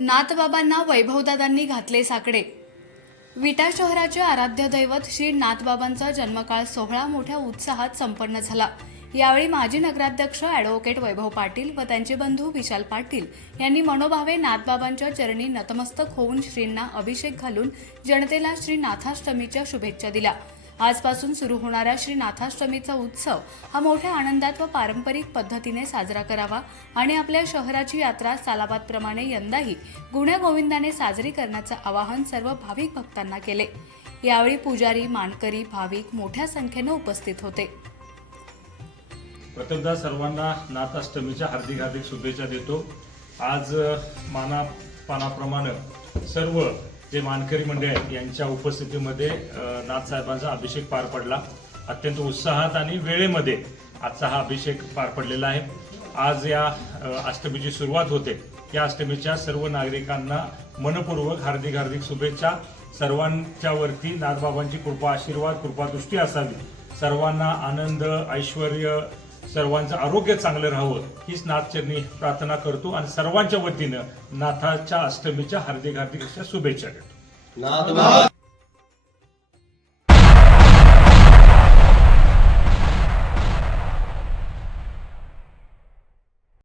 नाथबाबांना वैभवदादांनी घातले साकडे. विटा शहराचे आराध्य दैवत श्री नाथबाबांचा जन्मकाळ सोहळा मोठ्या उत्साहात संपन्न झाला. यावेळी माजी नगराध्यक्ष अॅडव्होकेट वैभव पाटील व त्यांचे बंधू विशाल पाटील यांनी मनोभावे नाथबाबांच्या चरणी नतमस्तक होऊन श्रींना अभिषेक घालून जनतेला श्री नाथाष्टमीच्या शुभेच्छा दिल्या. आजपासून सुरू होणारा श्री नाथाष्टमीचा उत्सव हा मोठ्या आनंदात व पारंपरिक पद्धतीने साजरा करावा आणि आपल्या शहराची यात्रा सालाबादप्रमाणे यंदाही गुण्यागोविंदाने साजरी करण्याचं आवाहन सर्व भाविक भक्तांना केले. यावेळी पुजारी मानकरी भाविक मोठ्या संख्येनं उपस्थित होते. प्रथमदा सर्वांना नाथाष्टमीच्या हार्दिक हार्दिक शुभेच्छा देतो. आज मानापानाप्रमाणे सर्व जे मानकरी मंडळी आहेत यांच्या उपस्थितीमध्ये नाथसाहेबांचा अभिषेक पार पडला. अत्यंत उत्साहात आणि वेळेमध्ये आजचा हा अभिषेक पार पडलेला आहे. आज या अष्टमीची सुरुवात होते. या अष्टमीच्या सर्व नागरिकांना मनपूर्वक हार्दिक हार्दिक शुभेच्छा. सर्वांच्या वरती नाथबाबांची कृपा आशीर्वाद कृपादृष्टी असावी. सर्वांना आनंद ऐश्वर सर्वांचं आरोग्य चांगलं राहावं हीच नाथचरणी प्रार्थना करतो आणि सर्वांच्या वतीनं नाथाच्या अष्टमीच्या हार्दिक हार्दिक अशा शुभेच्छा देतो.